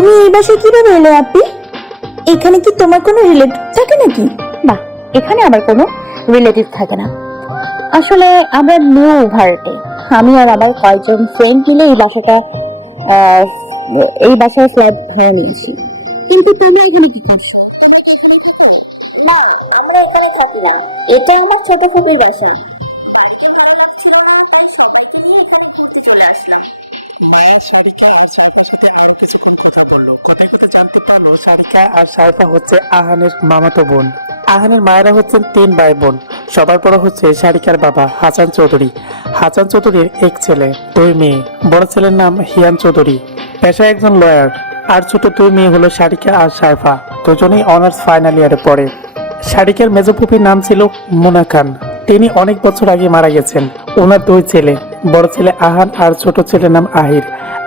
তুমি এই বাসায় কিভাবে এলে আপনি? এখানে কি তোমার কোনো রিলেটিভ থাকে নাকি? না, এখানে আমার কোনো রিলেটিভ থাকে না। আসলে আমরা নিউ ভাড়াটে, আমি আর আমার কয়েকজন ফ্রেন্ড মিলে আহ, এই বাসায় ফ্ল্যাট ভাড়া নিয়েছি। কিন্তু তোমরা এখানে কি করছো? না, আমরা এখানে থাকি না, এটা আমার ছোট ফুপির বাসা। ছিল না, তাই সবাইকে নিয়ে এখানে ঘুরতে চলে আসলাম। মা সারিকা আর সাইফার সাথে আরো কিছুক্ষণ কথা বললো। কথায় কথায় জানতে পারলো সারিকা আর সাইফা হচ্ছে আহানের মামাতো বোন। আহানের মায়েরা হচ্ছেন 3 ভাই বোন। সবার বড় হচ্ছে সারিকার বাবা হাসান চৌধুরী। হাসান চৌধুরীর এক ছেলে, 2 মেয়ে। বড় ছেলের নাম হিয়ান চৌধুরী, পেশায় একজন লয়ার। আর ছোট 2 মেয়ে হলো সারিকা আর সাইফা, দুজনেই অনার্স ফাইনাল ইয়ারে পড়ে। সারিকার মেজো ফুপির নাম ছিল মুনা খান। তিনি অনেক বছর আগে মারা গেছেন। ওনার 2 ছেলে, বড় ছেলে আহান আর ছোট ছেলের নাম আহির।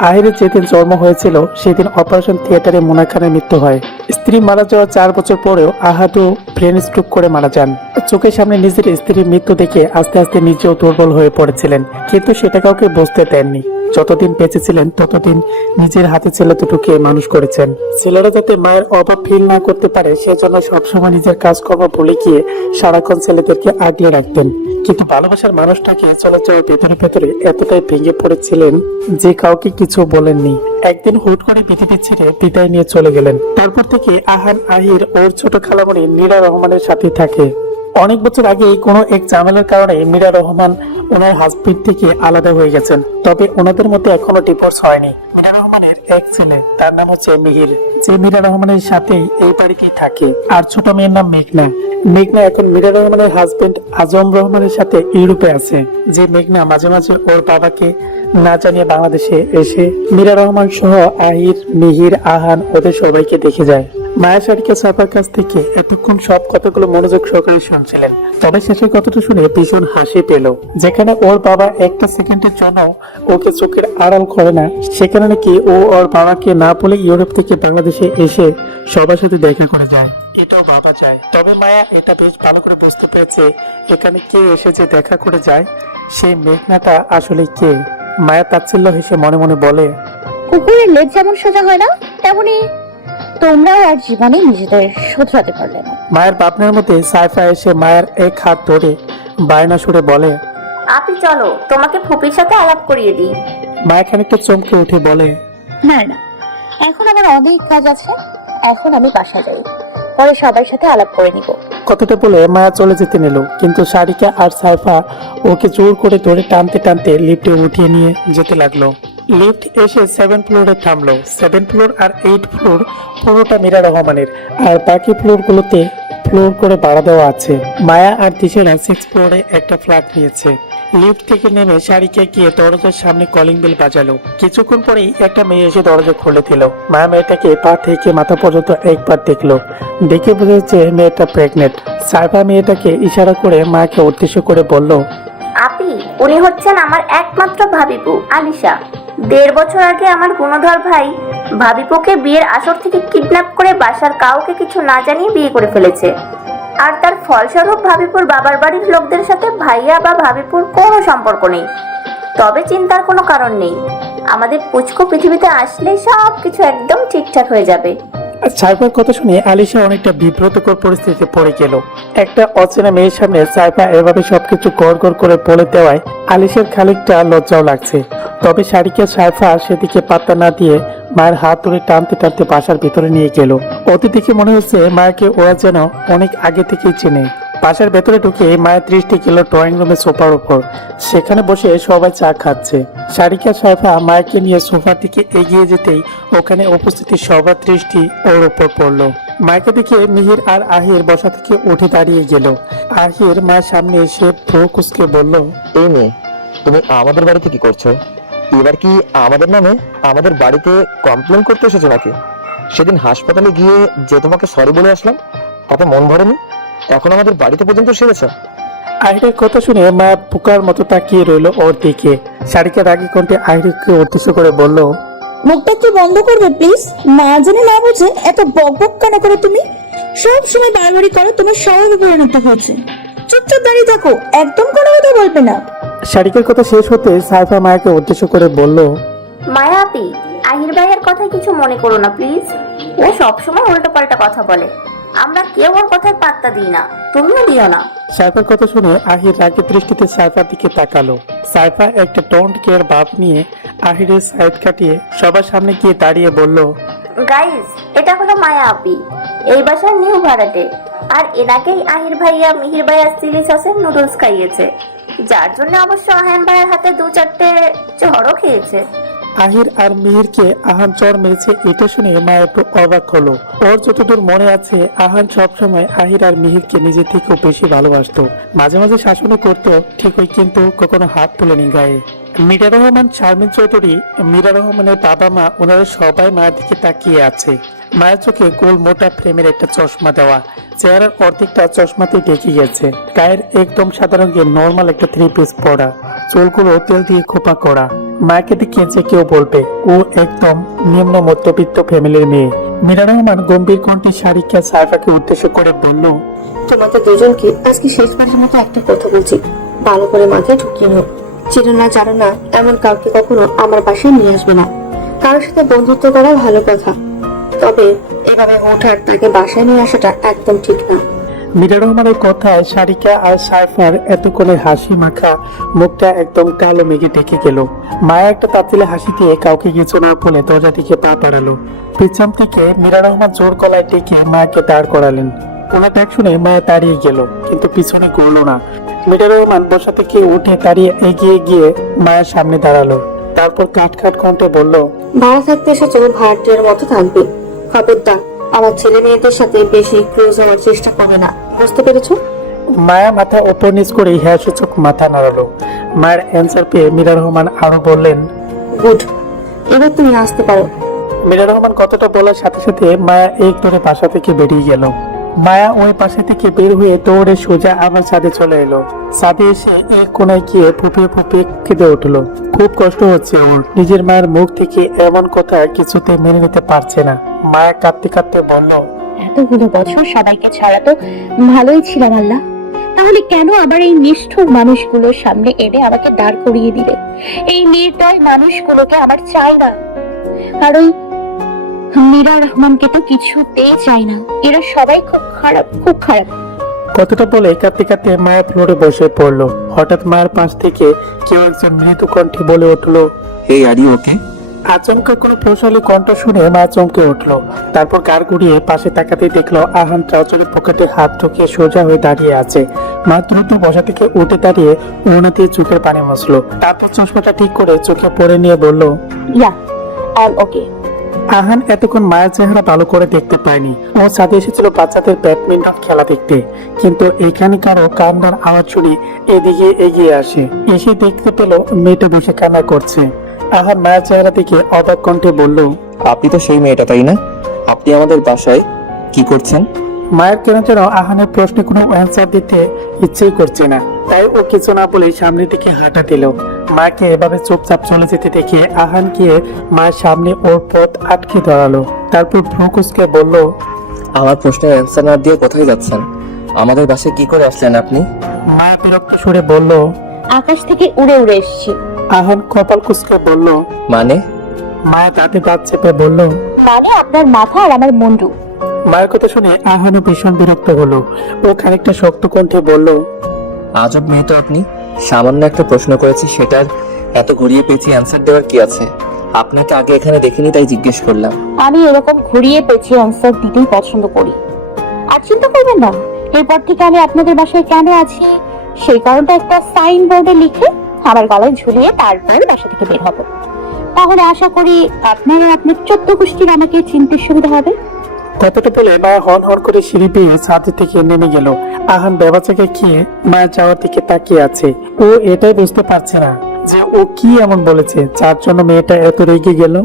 আহিরের যেদিন জন্ম হয়েছিল সেদিন অপারেশন থিয়েটারে মুনা খানের মৃত্যু হয়। স্ত্রী মারা যাওয়ার 4 বছর পরেও আহাদও ব্রেন স্ট্রোক করে মারা যান। চোখের সামনে নিজের স্ত্রীর মৃত্যু দেখে আস্তে আস্তে নিজেও দুর্বল হয়ে পড়েছিলেন, কিন্তু সেটা কাউকে বুঝতে দেননি। যতদিন বেঁচে ছিলেন ততদিন নিজের হাতে ছেলে দুটোকে মানুষ করেছেন। ছেলেরা যাতে মায়ের অভাব ফিল না করতে পারে সেজন্য সবসময় নিজের কাজকর্ম ভুলে গিয়ে সারাক্ষণ ছেলেদেরকে আগলে রাখতেন। কিন্তু ভালোবাসার মানুষটাকে চলাচল ভেতরে ভেতরে এতটাই ভেঙে পড়েছিলেন যে কাউকে কিছু বলেননি। একদিন হুট করে পৃথিবী ছেড়ে বিদায় নিয়ে চলে গেলেন। তারপর থেকে আহান আহির ওর ছোট খালামণি মীরা রহমানের সাথে থাকে। অনেক বছর আগে কোনো এক ঝামেলার কারণে মীরা রহমান ওনার হাজবেন্ড থেকে আলাদা হয়ে গেছেন, তবে ওনাদের মধ্যে এখনো ডিভোর্স হয়নি। মীরা রহমানের এক ছেলে, তার নাম হচ্ছে মিহির, যে মীরা রহমানের সাথেই এই বাড়িতেই থাকে। আর ছোট মেয়ের নাম মেঘনা। মেঘনা এখন মীরা রহমানের হাজবেন্ড আজম রহমানের সাথে ইউরোপে আছে। যে মেঘনা মাঝে মাঝে ওর বাবাকে না জানিয়ে বাংলাদেশে এসে মীরা রহমান সহ আহির, মিহির, আহান ওদের সবাইকে দেখে যায়। মায়া সারিকা সাফার কাছ থেকে এতক্ষণ সব কথাগুলো মনোযোগ সহকারে শুনছিলেন, তবে শেষের কথাটা শুনে ভীষণ হাসি পেল। যেখানে ওর বাবা একটা সেকেন্ডের জন্য ওকে চোখের আড়াল করে না, সেখানে নাকি ও ওর বাবাকে না বলে ইউরোপ থেকে বাংলাদেশে এসে সবার সাথে দেখা করে যায়। এটাও বাবা চায়, তবে মায়া এটা বেশ ভালো করে বুঝতে পেরেছে এখানে কে এসেছে দেখা করে যায়, সেই মেঘনাটা আসলে কে। মায়া তাচ্ছিল্য হেসে মনে মনে বলে, কুকুরের লেজ যেমন সোজা হয় না, তেমনি তোমরাও আর জীবনে নিজেদের শুধরাতে পারলে না। মায়ের ভাবনার মধ্যে সাইফা এসে মায়ের এক হাত ধরে বায়না সুরে বলে, আপনি চলো, তোমাকে ফুপির সাথে আলাপ করিয়ে দিই। মায়া খানিকটা চমকে উঠে বলে, না না, এখন আমার অনেক কাজ আছে, এখন আমি বাসা যাই, পরে সবার সাথে আলাপ করে নিব। কথাটা বলে মায়া চলে যেতে নিল, কিন্তু সারিকা আর সাইফা ওকে জোর করে ধরে টানতে টানতে লিফটে উঠিয়ে নিয়ে যেতে লাগলো। লিফট এসে 7 ফ্লোরে থামলো। 7 ফ্লোর আর 8 ফ্লোর পুরোটা মীরা রহমানের, আর বাকি ফ্লোরগুলোতে ফ্লোর করে ভাড়া দেওয়া আছে। মায়া আর দিশেরা 6 ফ্লোরে একটা ফ্ল্যাট নিয়েছে। লিফট থেকে নেমে সারিকা গিয়ে দরজার সামনে কলিং বেল বাজালো। কিছুক্ষণ পরেই একটা মেয়ে এসে দরজা খুলে দিল। মায়া মেয়েটাকে পা থেকে মাথা পর্যন্ত একবার দেখলো, দেখে বোঝা যাচ্ছে মেয়েটা প্রেগনেন্ট। সাইফা মেয়েটাকে ইশারা করে মাকে উদ্দেশ্য করে বলল, আপি, উনি হচ্ছেন আমার একমাত্র ভাবিপু আলিশা। 1.5 বছর আগে আমার গুণধর ভাই ভাবিপুকে বিয়ের আসর থেকে কিডন্যাপ করে বাসার কাউকে কিছু না জানিয়ে বিয়ে করে ফেলেছে। আর তার ফলস্বরূপ ভাবিপুর বাবার বাড়ির লোকদের সাথে ভাইয়া বা ভাবিপুর কোনো সম্পর্ক নেই। তবে চিন্তার কোনো কারণ নেই, আমাদের পুচকু পৃথিবীতে আসলে সব কিছু একদম ঠিকঠাক হয়ে যাবে। সাইফার কথা শুনে আলিশা অনেকটা বিব্রতকর পরিস্থিতিতে পড়ে গেল। একটা অচেনা মেয়ের সামনে সাইফা এভাবে সবকিছু গড় করে বলে দেওয়ায় আলিশার খানিকটা লজ্জাও লাগছে। তবে সারিকা সাইফা সেদিকে পাত্তা না দিয়ে মায়ের হাত ধরে টানতে টানতে বাসার ভিতরে নিয়ে গেল। ওদের দেখে মনে হচ্ছে মায়াকে ওরা যেন অনেক আগে থেকেই চেনে। বাসার ভেতরে ঢুকে মায়ের দৃষ্টি গেল ড্রয়িং রুমে সোফার উপর। সেখানে বসে সবাই চা খাচ্ছে। সারিকা সাইফা মায়াকে নিয়ে সোফার দিকে এগিয়ে যেতেই ওখানে উপস্থিতি সবার দৃষ্টি ওর উপর পড়লো। মায়াকে দেখে মিহির আর আহির বসা থেকে উঠে দাঁড়িয়ে গেল। আহির মায়ের সামনে এসে ভ্রু কুঁচকে বলল, এই মেয়ে, তুমি আমাদের বাড়িতে কি করছো? এবার কি আমাদের নামে আমাদের বাড়িতে কমপ্লেন করতে এসেছো নাকি? সেদিন হাসপাতালে গিয়ে যে তোমাকে সরি বলে আসলাম, তাতে মন ভরেনি? এখন আমাদের বাড়িতে পর্যন্ত সেরেছো? আহিরের কথা শুনে মায়া পোকার মতো তাকিয়ে রইল ওর দিকে। সারিকা রাগী কণ্ঠে আহিরকে উদ্দেশ্য করে বলল, মুখটা কি বন্ধ করবে প্লিজ? না জেনে না বুঝে এত বক বক কেন করো তুমি? সব সময় বাড়াবাড়ি করো, তোমার স্বভাবে পরিণত হয়েছে। চুপচাপ দাঁড়িয়ে থাকো, একদম কোনো কথা বলবে না। সারিকার কথা শেষ হতে সাইফা মায়াকে উদ্দেশ্য করে বলল, মায়া আপু, আপি, আহির ভাইয়ের কথায় কিছু মনে করো না প্লিজ। ও সবসময় উল্টোপাল্টা কথা বলে, আমরা কেউ ওর কথায় পাত্তা দিই না, তুমিও দিও না। সাইফার কথা শুনে আহির রাগের দৃষ্টিতে সাইফার দিকে তাকালো। সাইফা একটা ডোন্ট কেয়ার ভাব নিয়ে আহিরের সাইড কাটিয়ে সবার সামনে গিয়ে দাঁড়িয়ে বলল, গাইস, এটা হলো মায়া আপি, এই বাসার নিউ ভাড়াটে। আর এনাকেই আহির ভাইয়া মিহির ভাইয়া চিলি সসের নুডলস খাইয়েছে, যার জন্য অবশ্য আহান ভাইয়ের হাতে 2-4টে ঝড়ও খেয়েছে। আহির আর মিহিরকে আহান চর মেরেছে এটা শুনে মা একটু অবাক হলো। ওর যতদূর মনে আছে আহান সবসময় আহির আর মিহিরকে নিজের থেকেও বেশি ভালোবাসতো, মাঝে মাঝে শাসনও করতো ঠিকই, কিন্তু কখনো হাত তোলেনি গায়ে। মীরা রহমান, শারমিন চৌধুরী, মীরা রহমানের বাবা মা, ওনারা সবাই মায়ের দিকে তাকিয়ে আছে। মায়ের চোখে গোল মোটা ফ্রেমের একটা চশমা দেওয়া, চেহারার অর্ধেকটা চশমাতে ঢেকে গেছে। গায়ের একদম সাদা রঙের নর্মাল একটা 3 পিস পরা, চুলগুলো তেল দিয়ে খোপা করা। মাকে দেখে যে কেউ বলবে ও একদম নিম্ন মধ্যবিত্ত ফ্যামিলির মেয়ে। মীরা রহমান গম্ভীর কণ্ঠে সারিকা সাইফাকে উদ্দেশ্য করে বলল, তোমাদের দুজনকে আজকে শেষবারের মতো একটা কথা বলছি, ভালো করে মাথায় ঢুকিয়ে নাও। চিনো না জানো না এমন কাউকে কখনো আমার বাসায় নিয়ে আসবে না। কারোর সাথে বন্ধুত্ব করা ভালো কথা, তবে এভাবে হঠাৎ তাকে বাসায় নিয়ে আসাটা একদম ঠিক না। মীরা রহমানের কথায় সারিকা আর সাইফার এতক্ষণে হাসি মাখা মুখটা একদম কালো মেঘে ঢেকে গেল। মায়া একটা তাচ্ছিল্যে হাসি দিয়ে কাউকে কিছু না বলে দরজা দিকে পা বাড়ালো। পিছন থেকে মীরা রহমান জোর গলায় ডেকে মায়াকে দাঁড় করালেন। ওনার ডাক শুনে মায়া দাঁড়িয়ে গেল, কিন্তু পিছনে ঘুরলো না। মীরা রহমান বসা থেকে উঠে দাঁড়িয়ে এগিয়ে গিয়ে মায়ের সামনে দাঁড়ালো। তারপর কাট কণ্ঠে বলল, ভাড়া থাকতে এসেছো, ভাড়াটিয়ার মতো থাকবে। খবরদার আমার ছেলে মেয়েদের সাথে বেশি ক্লোজ হওয়ার চেষ্টা করবে না, বুঝতে পেরেছো? মায়া মাথা ওপর নিচ করে হ্যাঁ সূচক মাথা নাড়ালো। মায়ের অ্যান্সার পেয়ে মীরা রহমান আরো বললেন, গুড, এবার তুমি আসতে পারো। মীরা রহমান কথাটা বলার সাথে সাথে মায়া এক ধরে বাসা থেকে বেরিয়ে গেল। মায়া ওই পাশে থেকে বের হয়ে দৌড়ে সোজা আমার ছাদে চলে এলো। ছাদে এসে এক কোনায় গিয়ে ফুপিয়ে ফুপিয়ে কেঁদে উঠলো। খুব কষ্ট হচ্ছে ওর, নিজের মায়ের মুখ থেকে এমন কথা কিছুতে মেনে নিতে পারছে না। মায়া কাঁদতে কাঁদতে বলল, এতগুলো বছর সবাইকে ছাড়া তো ভালোই ছিলাম আল্লাহ, তাহলে কেন আবার এই নিষ্ঠুর মানুষগুলোর সামনে এনে আমাকে দাঁড় করিয়ে দিলে? এই নির্দয় মানুষগুলোকে আমার চাই না। আর ওই মীরা রহমানকে তো কিছুতেই চাই না। এরা সবাই খুব খারাপ, খুব খারাপ। কতটা বলে কাঁদতে কাঁদতে মায়া ফ্লোরে বসে পড়লো। হঠাৎ মায়ের পাশ থেকে কেউ একজন মৃদু কণ্ঠে বলে উঠলো, এই আরি ওকে? আচমকা কোনো প্রশালী কণ্ঠ শুনে মা চমকে উঠলো। তারপর গাড় গুড়িয়ে পাশে তাকাতেই দেখলো আহান ট্রাউজারের পকেটে হাত ঢুকিয়ে সোজা হয়ে দাঁড়িয়ে আছে। মা দ্রুত বসা থেকে উঠে দাঁড়িয়ে ওড়না দিয়ে চোখের পানি মুছলো। তারপর চশমাটা ঠিক করে চোখে পরে নিয়ে বলল, ইয়া, আই এম ওকে। আহান এতক্ষণ মায়ের চেহারা ভালো করে দেখতে পায়নি। ও ছাদে এসেছিল বাচ্চাদের ব্যাডমিন্টন খেলা দেখতে, কিন্তু এখানে কারো কান্নার আওয়াজ শুনে এদিকে এগিয়ে আসে। এসে দেখতে পেল মেয়েটা বসে কান্না করছে। আহান মায়ের চেহারা দেখে অবাক কণ্ঠে বলল, আপনি তো সেই মেয়েটা তাই না? আপনি আমাদের বাসায় কি করছেন? মায়ের কেন যেন আহানের প্রশ্নে কোনো অ্যান্সার দিতে ইচ্ছেই করছে না, তাই ও কিছু না বলে সামনের দিকে হাঁটা দিল। মাকে এভাবে চুপচাপ চলে যেতে দেখে আহান গিয়ে মায়ের সামনে ওর পথ আটকে দাঁড়ালো। তারপর ভ্রুকুচকে বলল, আমার প্রশ্নের অ্যান্সার না দিয়ে কোথায় যাচ্ছেন? আমাদের বাসায় কি করে আসলেন আপনি? মা বিরক্ত সুরে বলল, আকাশ থেকে উড়ে উড়ে এসেছি। আহান কপাল কুচকে বলল, মানে? মায়ের দাঁতে দাঁত চেপে বলল, মানে আপনার মাথা আর আমার মুন্ডু। মায়ের কথা শুনে আহানও ভীষণ বিরক্ত হলো। ও খানিকটা শক্ত কণ্ঠে বলল, আজব মেয়ে তো আপনি। সামান্য একটা প্রশ্ন করেছি, সেটার এত ঘুরিয়ে পেঁচিয়ে অ্যান্সার দেওয়ার কি আছে? আপনাকে আগে এখানে দেখিনি তাই জিজ্ঞেস করলাম। আমি এরকম ঘুরিয়ে পেঁচিয়ে অ্যান্সার দিতেই পছন্দ করি। আর চিন্তা করবেন না, এরপর থেকে আমি আপনাদের বাসায় কেন আছি সেই কারণটা একটা সাইন বোর্ডে লিখে আমার গলায় ঝুলিয়ে তারপর বাসা থেকে বের হবো। তাহলে আশা করি আপনার আর আপনার 14 গোষ্ঠীর আমাকে চিনতে সুবিধা হবে। কথাটা বলে মা হন হন করে সিঁড়ি বেয়ে ছাদ থেকে নেমে গেল। আহান বেবাচাকে খেয়ে মায়ের যাওয়ার দিকে তাকিয়ে আছে। ও এটাই বুঝতে পারছে না যে ও কি এমন বলেছে যার জন্য মেয়েটা এত রেগে গেল।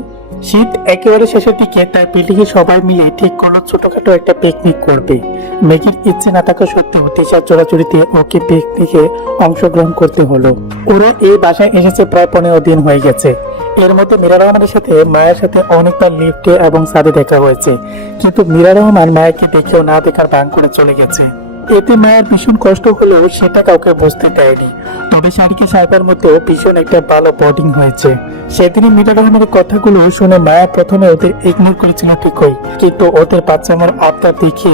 শীত একেবারে শেষের দিকে তাই বিল্ডিং এ সবাই মিলে ঠিক করলো ছোটখাটো একটা পিকনিক করবে। মেঘের ইচ্ছে না থাকা সত্ত্বেও তেষার চোরাচুরিতে ওকে পিকনিকে অংশগ্রহণ করতে হলো। ওরা এই বাসায় এসেছে প্রায় 15 দিন হয়ে গেছে। এর মধ্যে মীরা রহমানের সাথে মায়ের সাথে অনেকবার লিফটে এবং ছাদে দেখা হয়েছে, কিন্তু মীরা রহমান মায়াকে দেখেও না দেখার ভান করে চলে গেছে। এতে মায়ের ভীষণ কষ্ট হলেও সেটা কাউকে বুঝতে দেয়নি। তবে সারিকা সাহেবের মধ্যেও ভীষণ একটা ভালো বন্ডিং হয়েছে। সেদিনই মিরা রহমানের কথাগুলো শুনে মায়া প্রথমে ওদের ইগনোর করেছিল ঠিকই, কিন্তু ওদের বাচ্চামার আবদার দেখে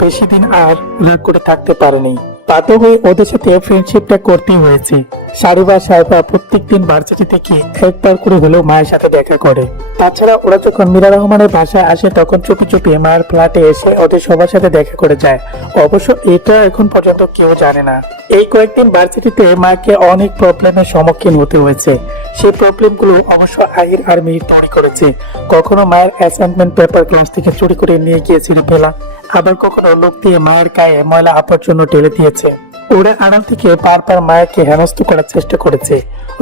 বেশি দিন আর রাগ করে থাকতে পারেনি। বাধ্য হয়ে ওদের সাথে ফ্রেন্ডশিপটা করতে হয়েছে। সারিবা সাহেবা প্রত্যেকদিন ভার্সিটি থেকে একবার করে হলেও মায়ের সাথে দেখা করে। তাছাড়া ওরা যখন মিরা রহমানের বাসায় আসে তখন চুপি চুপি মায়ের ফ্ল্যাটে এসে ওদের সবার সাথে দেখা করে যায়। অবশ্য এটা এখন পর্যন্ত কেউ জানে না। এই কয়েকদিন ভার্সিটিতে মাকে অনেক প্রবলেমের সম্মুখীন হতে হয়েছে। সেই প্রবলেমগুলো অবশ্য আহির আর মিহির তৈরি করেছে। কখনো মায়ের অ্যাসাইনমেন্ট পেপার ক্লাস থেকে চুরি করে নিয়ে গিয়েছিল ফেলা, আবার কখনো লোক দিয়ে মায়ের গায়ে ময়লা আবর্জনা ঢেলে দিয়েছে। ওরা আড়াল থেকে বারবার মায়াকে হেনস্থ করার চেষ্টা করেছে।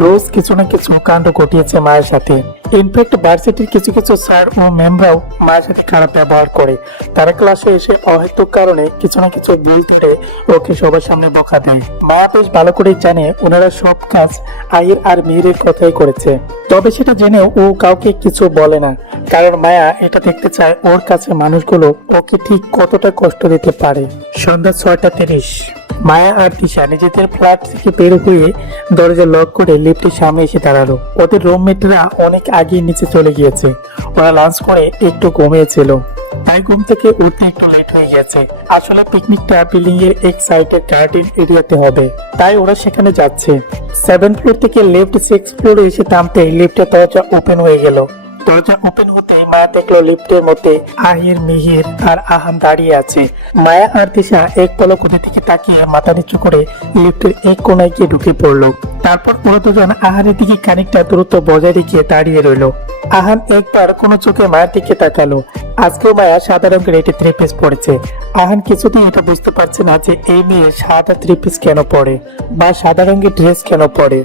রোজ কিছু না কিছু কাণ্ড ঘটিয়েছে মায়ের সাথে। ইনফ্যাক্ট ভার্সিটির কিছু কিছু স্যার ও ম্যামরাও মায়ের সাথে খারাপ ব্যবহার করে। তারা ক্লাসে এসে অহেতুক কারণে কিছু না কিছু ভুল ধরে ওকে সবার সামনে বকা দেয়। মায়া বেশ ভালো করেই জানে ওনারা সব কাজ আহির আর মিহিরের কথাই করেছে। তবে সেটা জেনেও ও কাউকে কিছু বলে না, কারণ মায়া এটা দেখতে চায় ওর কাছে মানুষগুলো ওকে ঠিক কতটা কষ্ট দিতে পারে। সন্ধ্যা 6:30। মায়া আর তিশা নিজেদের ফ্ল্যাট থেকে বের হয়ে দরজা লক করে লিফটের সামনে এসে দাঁড়ালো। ওদের রুমমেটরা অনেক আগে নিচে চলে গিয়েছে। ওরা লাঞ্চ করে একটু ঘুমিয়েছিল, তাই ঘুম থেকে উঠতে একটু লেট হয়ে গেছে। আসলে পিকনিকটা বিল্ডিং এর এক সাইডের গার্ডেন এরিয়াতে হবে, তাই ওরা সেখানে যাচ্ছে। 7 ফ্লোর থেকে লেফট 6 ফ্লোরে এসে থামতে লিফটের দরজা ওপেন হয়ে গেল। দরজা ওপেন হতেই মায়া দেখলো লিফটের মধ্যে আহির, মিহির আর আহান দাঁড়িয়ে আছে। মায়া আর দিশা এক পলক ওদের দিকে তাকিয়ে মাথা নিচু করে লিফটের এক কোনায় গিয়ে ঢুকে পড়লো। তারপর ওরা দুজন আহানের দিকে খানিকটা দূরত্ব বজায় রেখে দাঁড়িয়ে রইলো। আহান একবার কোনো চোখে মায়ের দিকে তাকালো। আজকেও মায়া সাদা রঙের একটি 3 পিস পরেছে। আহান কিছুতেই এটা বুঝতে পারছে না যে এই মেয়ে সাদা 3 পিস কেন পরে বা সাদা রঙের ড্রেস কেন পরে।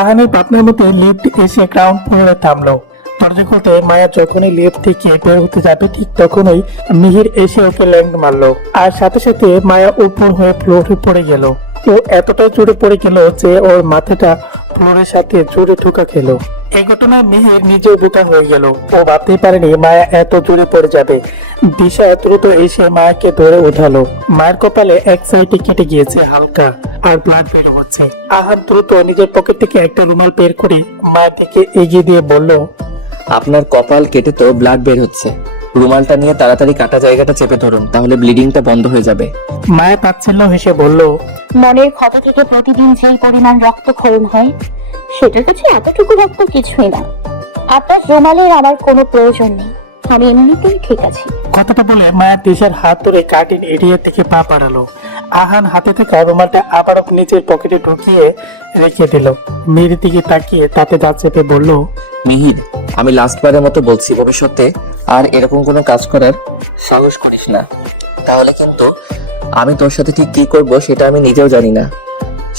আহানের ভাবনার মধ্যে লিফট এসে গ্রাউন্ড ফ্লোরে থামলো। দরজা খুলতে মায়া যখনই লিফট থেকে বের হতে যাবে ঠিক তখনই মিহির এসে ওকে ল্যান্ড মারলো, আর সাথে সাথে মায়া উপর হয়ে ফ্লোরে পড়ে গেল। ও এতটাই জোরে পড়ে গেল যে ওর মাথাটা ফ্লোরের সাথে জোরে ঠুকা খেলো। এই ঘটনায় মিহির নিজেও বোকা হয়ে গেল। ও ভাবতেই পারেনি মায়া এত জোরে পড়ে যাবে। দিশা দ্রুত এসে মায়াকে ধরে উঠালো। মায়ের কপালে এক সাইডে কেটে গিয়েছে হালকা, আর ব্লাড বের হচ্ছে। আহান দ্রুত নিজের পকেট থেকে একটা রুমাল বের করে মায়ের দিকে এগিয়ে দিয়ে বলল, আপনার কপাল কেটে তো ব্লাড বের হচ্ছে, রুমালটা নিয়ে তাড়াতাড়ি কাটা জায়গাটা চেপে ধরুন, তাহলে ব্লিডিংটা বন্ধ হয়ে যাবে। মায়া তাচ্ছিল্য হেসে বলল, মনের ক্ষত থেকে প্রতিদিন যেই পরিমাণ রক্তক্ষরণ হয় সেটার কাছে এতটুকু রক্ত কিছুই না। আপনার রুমালের আমার কোনো প্রয়োজন নেই, আমি এমনিতেই ঠিক আছি। কথাটা বলে মায়া দিশার হাত ধরে গার্ডেন এরিয়া থেকে পা বাড়ালো। আহান হাতে থাকা রুমালটা আবারও নিজের পকেটে ঢুকিয়ে রেখে দিল। মেয়ের দিকে তাকিয়ে তাতে দাঁত চেপে বলল, মিহির, আমি লাস্টবারের মতো বলছি, ভবিষ্যতে আর এরকম কোনো কাজ করার সাহস করিস না, তাহলে কিন্তু আমি তোর সাথে ঠিক কি করব সেটা আমি নিজেও জানি না।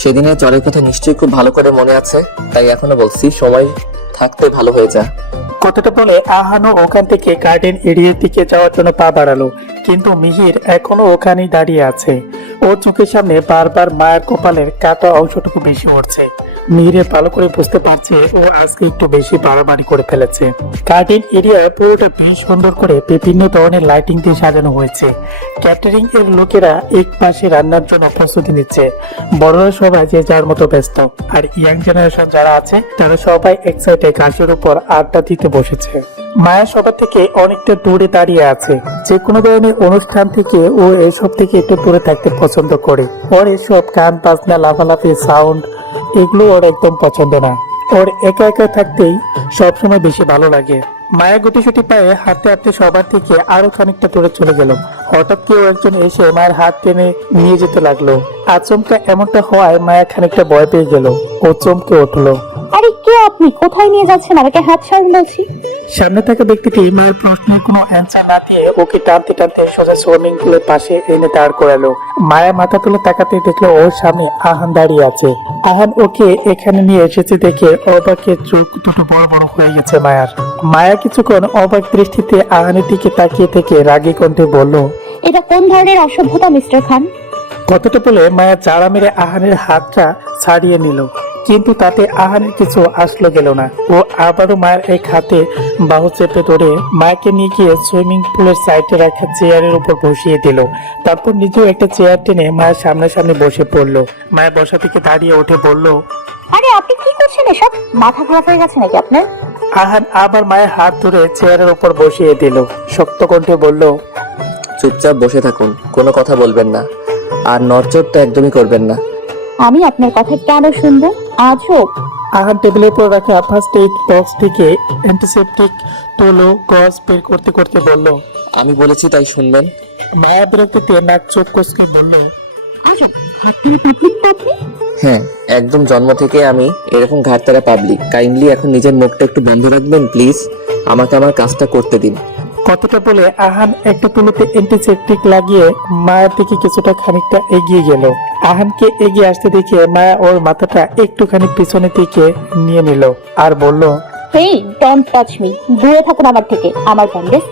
সেদিনের জ্বরের কথা নিশ্চয়ই খুব ভালো করে মনে আছে, তাই এখনো বলছি, সময় থাকতে ভালো হয়ে যা। কথাটা বলে আহানও ওখান থেকে গার্ডেন এরিয়ার দিকে যাওয়ার জন্য পা বাড়ালো, কিন্তু মিহির এখনো ওখানেই দাঁড়িয়ে আছে। ও চোখের সামনে বারবার মায়ের কপালের কাটা অংশটুকু বেশি উঠছে। মিহিরে ভালো করে বুঝতে পারছে ও আজকে একটু বেশি বাড়াবাড়ি করে ফেলেছে। গার্ডেন এরিয়া পুরোটা বেশ সুন্দর করে বিভিন্ন ধরনের লাইটিং দিয়ে সাজানো হয়েছে। ক্যাটারিং এর লোকেরা এক পাশে রান্নার জন্য প্রস্তুতি নিচ্ছে। বড়রা সবাই যে যার মতো ব্যস্ত, আর ইয়াং জেনারেশন যারা আছে তারা সবাই এক সাইডে ঘাসের উপর আড্ডা দিতে বসেছে। মায়া সবার থেকে অনেকটা দূরে দাঁড়িয়ে আছে। যে কোনো ধরনের অনুষ্ঠান থেকে ও এসব থেকে একটু দূরে থাকতে পছন্দ করে। ওর এসব গান বাজনা, লাফালাফি, সাউন্ড এগুলো ওর একদম পছন্দ না। ওর একা একা থাকতেই সবসময় বেশি ভালো লাগে। মায়া গুটিসুটি পায়ে হাঁটতে হাঁটতে সবার থেকে আরো খানিকটা দূরে চলে গেল। হঠাৎ কেউ একজন এসে মায়ের হাত টেনে নিয়ে যেতে লাগলো। আচমকা এমনটা হওয়ায় মায়া খানিকটা ভয় পেয়ে গেল। ও চমকে উঠলো। আরে কে আপনি? কোথায় নিয়ে যাচ্ছেন আমাকে? হাত ছাড়ুন বলছি। সামনে থাকা ব্যক্তিটি মায়ের প্রশ্নের কোনো অ্যান্সার না দিয়ে ওকে টানতে টানতে সোজা সুইমিং পুলের পাশে এনে দাঁড় করালো। মায়া মাথা তুলে তাকাতে দেখলো ওর সামনে আহান দাঁড়িয়ে আছে। আহান ওকে এখানে নিয়ে এসেছে দেখে অবাকের চোখ দুটো বড় বড় হয়ে গেছে মায়ার। মায়া কিছুক্ষণ অবাক দৃষ্টিতে আহানের দিকে তাকিয়ে থেকে রাগী কণ্ঠে বলল, এটা কোন ধরনের অসভ্যতা মিস্টার খান? কথাটা বলে মায়া চাড়া মেরে আহানের হাতটা ছাড়িয়ে নিল। কিন্তু তাতে আহানের কিছু আসলো গেল না। ও আবারও মায়ের এক হাতে বাহু চেপে ধরে মাকে নিয়ে গিয়ে সুইমিং পুলের সাইডে রাখা চেয়ারের উপর বসিয়ে দিল। তারপর নিজেও একটা চেয়ার টেনে মায়ের সামনাসামনি বসে পড়লো। মায়ের বসা থেকে দাঁড়িয়ে উঠে বলল, আরে আপনি কি করছেন এসব? মাথা খারাপ হয়ে গেছে নাকি আপনার? আহান আবার মায়ের হাত ধরে চেয়ারের উপর বসিয়ে দিল। শক্ত কণ্ঠে বলল, চুপচাপ বসে থাকুন, কোনো কথা বলবেন না, আর নড়চড় তো একদমই করবেন না। আমি আপনার কথা কেন শুনবো? আজব। আহান টেবিলের উপর রাখা ফার্স্ট এইড বক্স থেকে অ্যান্টিসেপটিক তোলো গজ বের করতে করতে বলল। আমি বলেছি তাই শুনবেন। মায়া বিরক্তিতে নাক চোখ কুচকে বলল, আজব, হাততালি পাবলিক তো আপনি? হ্যাঁ, একদম জন্ম থেকে আমি এরকম ঘাটতারা পাবলিক। কাইন্ডলি এখন নিজের মুখটা একটু বন্ধ রাখবেন প্লিজ, আমাকে আমার কাজটা করতে দিন। কথাটা বলে আহান একটা তুলোতে অ্যান্টিসেপটিক লাগিয়ে মায়ের দিকে কিছুটা খানিকটা এগিয়ে গেল। আহানকে এগিয়ে আসতে দেখে মায়া ওর মাথাটা একটুখানি পিছনের দিকে নিয়ে নিল আর বলল, হেই, ডোন্ট টাচ মি, দূরে থাকুন আমার থেকে। আমার ব্যান্ডেজ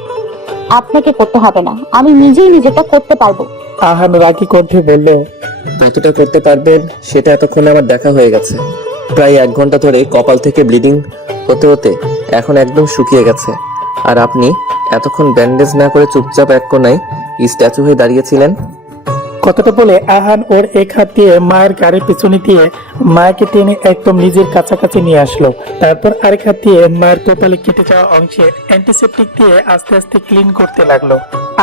আপনাকে করতে হবে না, আমি নিজেই নিজেটা করতে পারবো। আহান রাগী কণ্ঠে বলল, কতটা করতে পারবেন সেটা এতক্ষণে আমার দেখা হয়ে গেছে। প্রায় 1 ঘন্টা ধরে কপাল থেকে ব্লিডিং হতে হতে এখন একদম শুকিয়ে গেছে, আর আপনি এতক্ষণ ব্যান্ডেজ না করে চুপচাপ এক কোনায় স্ট্যাচু হয়ে দাঁড়িয়েছিলেন। কথাটা বলে আহান ওর এক হাত দিয়ে মায়ের গাড়ির পিছনে দিয়ে মাকে টেনে একদম নিজের কাছাকাছি নিয়ে আসলো। তারপর আরেক হাত দিয়ে মায়ের কপালে কেটে যাওয়া অংশে অ্যান্টিসেপটিক দিয়ে আস্তে আস্তে ক্লিন করতে লাগলো।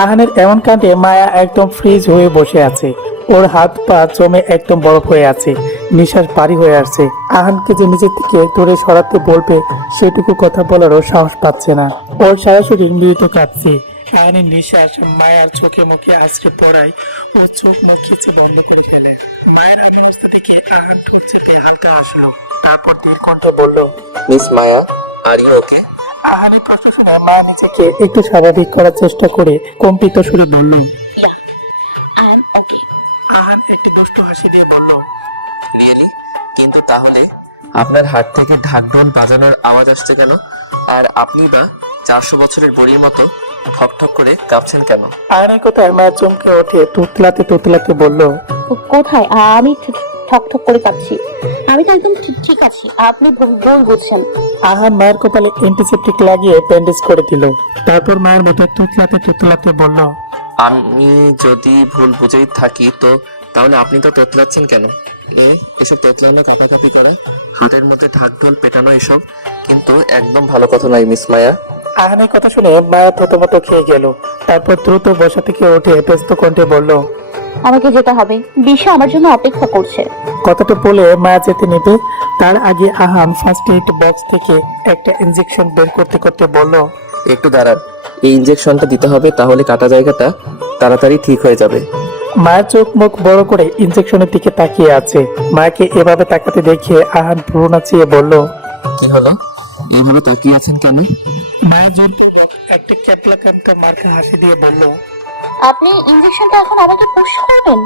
আহানের এমন কাণ্ডে মায়া একদম ফ্রিজ হয়ে বসে আছে। ওর হাত পা জমে একদম বরফ হয়ে আছে, নিঃশ্বাস ভারী হয়ে আসছে। আহানকে যে নিজের থেকে দূরে সরাতে বলবে সেটুকু কথা বলারও সাহস পাচ্ছে না। ওর সারা শরীর মৃত কাঁপছে। আহানের নিঃশ্বাস মায়ের চোখে মুখে আছড়ে পড়ায় ও চোখ মুখ খিচে বন্ধ করে ফেলে। মায়ের এমন অবস্থা দেখে আহান ঠোঁট চেপে হালকা আসলো। তারপর ধীর কণ্ঠে বলল, miss Maya, are you okay? আহানের প্রশ্ন শুনে মা নিজেকে একটু স্বাভাবিক করার চেষ্টা করে কম্পিত সুরে বলল। আহান একটি দুষ্টু হাসি দিয়ে বলল, রিয়েলি? কিন্তু তাহলে আপনার হাত থেকে ঢাকঢোল বাজানোর আওয়াজ আসছে কেন? আর আপনি বা 400 বছরের বুড়ির মতো ঠক ঠক করে কাঁপছেন কেন? আহানের কথায় মা চমকে ওঠে তুতলাতে তুতলাতে বলল, কোথায় আমি ঠক ঠক করে কাঁপছি? আমি তো একদম ঠিক আছি, আপনি ভুল বুঝছেন। আহান মায়ের কপালে অ্যান্টিসেপটিক লাগিয়ে ব্যান্ডেজ করে দিল। তারপর মায়ের মতো তুতলাতে তুতলাতে বলল, আমি যদি ভুল বুঝেই থাকি তো তাহলে আপনি তো তোতলাচ্ছেন কেন? এসব তোতলানো, কাঁপাকাঁপি করা, হাতের মধ্যে ঢাকঢোল পেটানো, এসব কিন্তু একদম ভালো কথা নয় মিস মায়া। আহানের কথা শুনে মায়া থতমত খেয়ে গেল। তারপর দ্রুত বসা থেকে উঠে ব্যস্ত কণ্ঠে বলল, আমাকে যেতে হবে, বিশা আমার জন্য অপেক্ষা করছে। কথাটা বলে মায়া যেতে নেবে তার আগে আহান ফার্স্ট এইড বক্স থেকে একটা ইনজেকশন বের করতে করতে বলল, একটু দাঁড়ান, এই ইনজেকশনটা দিতে হবে, তাহলে কাটা জায়গাটা তাড়াতাড়ি ঠিক হয়ে যাবে। মায়ের চোখ মুখ বড় করে ইনজেকশনের দিকে তাকিয়ে আছে। মাকে এভাবে তাকাতে দেখে আহান ভ্রু নাচিয়ে বলল, কি হলো, এইভাবে তাকিয়ে আছেন কেন? মায়ের জোরপূর্বক একটা ক্যাপলা কাটটা মার্কা হাসি দিয়ে বলল, আপনি ইনজেকশনটা এখন আমাকে পুশ করবেন?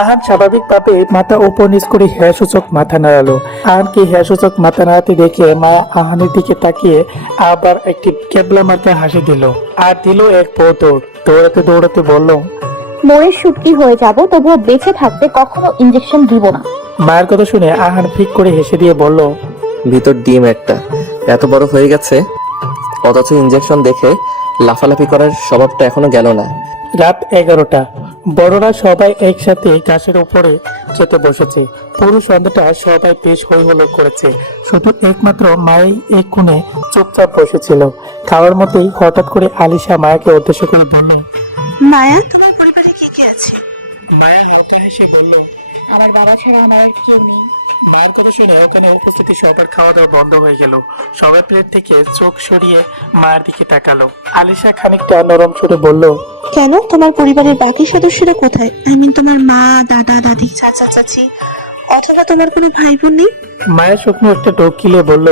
আহান স্বাভাবিকভাবে মাথা উপর নিচ করে হ্যাঁ সূচক মাথা নাড়ালো। আহানকে হ্যাঁ সূচক মাথা নাড়াতে দেখে মায়া আহানের দিকে তাকিয়ে আবার একটি ক্যাবলা মার্কা হাসি দিল আর দিল এক দৌড়াতে দৌড়াতে বলল, মরে শুটকি হয়ে যাব, তবুও বেঁচে থাকতে কখনো ইনজেকশন দিব না। মায়ের কথা শুনে আহান ফিক করে হেসে দিয়ে বলল, ভিতর ডিম একটা, এত বড় হয়ে গেছে, অথচ ইনজেকশন দেখে লাফালাফি করার স্বভাবটা এখনো গেল না। রাত 11টা। বড়রা সবাই একসাথে গাছের উপরে খেতে বসেছে। পুরো সন্ধ্যাটা সবাই বেশ হই হলো করেছে। শুধু একমাত্র মাই এক কোণে চুপচাপ বসেছিল। খাওয়ার মধ্যেই হঠাৎ করে আলিশা মায়াকে উদ্দেশ্য করে বলল, মায়া, তোমার পরিবারে কে কে আছে? মায়া হেঁটে হেসে বলল, আমার বাবা ছাড়া আমার আর কেউ নেই। মায়ের কথা শুনে ওখানে উপস্থিতি সবার খাওয়া দাওয়া বন্ধ হয়ে গেল। সবাই প্লেট থেকে চোখ সরিয়ে মায়ের দিকে তাকালো। আলিশা খানিকটা নরম সুরে বলল, কেন, তোমার পরিবারের বাকি সদস্যরা কোথায়? তোমার মা, দাদা, দাদি, চাচা, চাচি, অথবা তোমার কোনো ভাই বোন নেই? মায়ের শুকনো একটা ঢোক গিলে বলল,